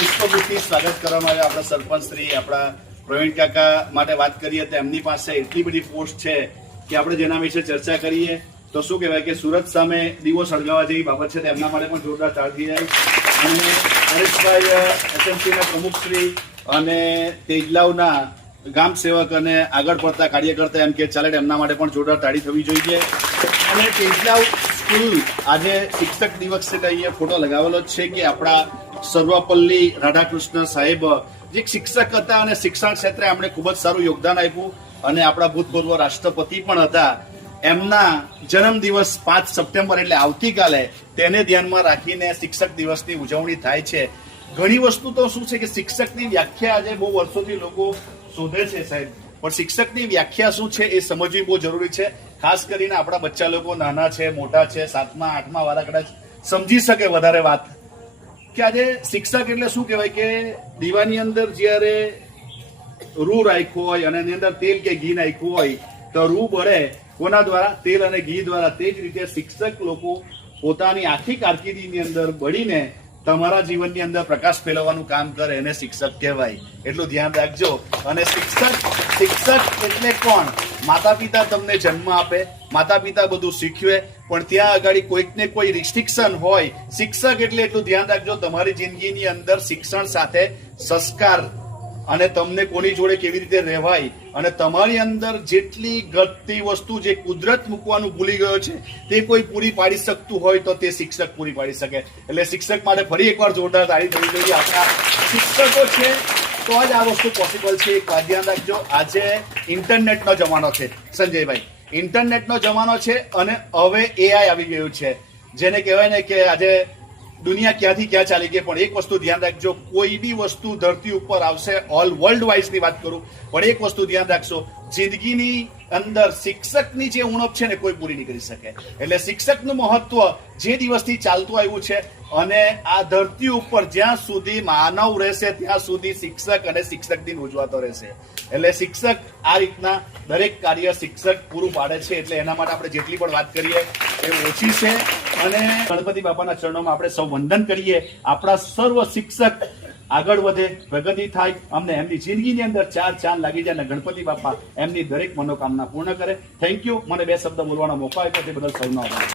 પુષ્પગુચ્છથી સ્વાગત કરવામાં આવ્યું. આપણા સરપંચ શ્રી આપણા પ્રવીણ કાકા માટે વાત કરીએ તો એમની પાસે એટલી બધી પોસ્ટ છે કે આપણે જેના વિશે ચર્ચા કરીએ તો શું કહેવાય કે સુરત સામે દીવો સળગાવવા જેવી બાબત છે, એમના માટે પણ જોરદાર તાળ થઈ જાય. અને હરેશભાઈ એસએમસીના પ્રમુખશ્રી અને તેજલાવના ગામ સેવક અને આગળ પડતા કાર્યકર્તા એમ કે ચાલે એમના માટે પણ જોરદાર તાળી થવી જોઈએ. અને તેજલાવ સ્કૂલ આજે શિક્ષક દિવસ છે, અહીંયા ફોટો લગાવેલો છે કે આપણા સર્વપલ્લી રાધાકૃષ્ણ સાહેબ જે શિક્ષક હતા અને શિક્ષણ ક્ષેત્રે એમણે ખૂબ જ સારું યોગદાન આપ્યું અને આપણા ભૂતપૂર્વ રાષ્ટ્રપતિ પણ હતા. એમના જન્મદિવસ 5 સપ્ટેમ્બર એટલે આવતીકાલે તેને ધ્યાનમાં રાખીને શિક્ષક દિવસની ઉજવણી થાય છે. ઘણી વસ્તુ તો શું છે કે શિક્ષકની વ્યાખ્યા આજે બહુ વર્ષોથી લોકો શોધે છે સાહેબ, પણ શિક્ષકની વ્યાખ્યા શું છે એ સમજવી બહુ જરૂરી છે. ખાસ કરીને આપણા બચ્ચા લોકો નાના છે, મોટા છે, 7મા 8મા વાળા કદાચ સમજી શકે વધારે વાત કે આજે શિક્ષક એટલે શું કહેવાય કે દીવાની અંદર જ્યારે રૂ રાખ્યું હોય અને એની અંદર તેલ કે ઘી નાખ્યું હોય તો રૂ બળે કોના દ્વારા? તેલ અને ઘી દ્વારા. તે જ રીતે શિક્ષક લોકો પોતાની આખી કારકિર્દીની અંદર બળીને તમારા જીવનની અંદર પ્રકાશ ફેલાવવાનું કામ કરે એને શિક્ષક કહેવાય. એટલું ધ્યાન રાખજો. અને શિક્ષક એટલે કોણ? માતા પિતા તમને જન્મ આપે, માતા પિતા બધું શીખવે, પણ ત્યાં આગળ કોઈક ને કોઈ રિસ્ટ્રિક્શન હોય. શિક્ષક એટલે એટલું ધ્યાન રાખજો તમારી જિંદગીની અંદર શિક્ષણ સાથે સંસ્કાર અને તમને કોની જોડે કેવી રીતે રહેવાય અને તમારી અંદર જેટલી ઘટતી વસ્તુ જે કુદરત મૂકવાનું ભૂલી ગયો છે તે કોઈ પૂરી પાડી શકતું હોય તો તે શિક્ષક પૂરી પાડી શકે. એટલે શિક્ષક માટે ફરી એકવાર જોરદાર તાળી થવી જોઈએ. આપણા શિક્ષકો છે તો જ આ વસ્તુ પોસિબલ છે. એક વાત ધ્યાન રાખજો, આજે ઇન્ટરનેટનો જમાનો છે સંજયભાઈ, ઇન્ટરનેટનો જમાનો છે અને હવે એઆઈ આવી ગયું છે, જેને કહેવાય ને કે આજે દુનિયા ક્યાંથી ક્યાં ચાલી ગઈ. પણ એક વસ્તુ ધ્યાન રાખજો, કોઈ બી વસ્તુ ધરતી ઉપર આવશે, ઓલ વર્લ્ડ વાઇઝની વાત કરું, પણ એક વસ્તુ ધ્યાન રાખશો, જિંદગીની અંદર શિક્ષકની જે ઉણપ છે ને કોઈ પૂરી નહીં કરી શકે. એટલે શિક્ષકનું મહત્વ જે દિવસથી ચાલતું આવ્યું છે અને આ ધરતી ઉપર જ્યાં સુધી માનવ રહેશે ત્યાં સુધી શિક્ષક અને શિક્ષક દિન ઉજવાતો રહેશે. એટલે શિક્ષક આ રીતના દરેક કાર્ય શિક્ષક પૂરું પાડે છે. એટલે એના માટે આપણે જેટલી પણ વાત કરીએ એ ઓછી છે. અને ગણપતિ બાપાના ચરણોમાં આપણે સૌ વંદન કરીએ. આપણા સર્વ શિક્ષક આગળ વધે, પ્રગતિ થાય, અમને એમની જિંદગીની અંદર 4 ચાંદ લાગી જાય અને ગણપતિ બાપા એમની દરેક મનોકામના પૂર્ણ કરે. Thank you. મને 2 શબ્દ બોલવાનો મોકો આપ્યો તે બદલ સૌનો આભાર.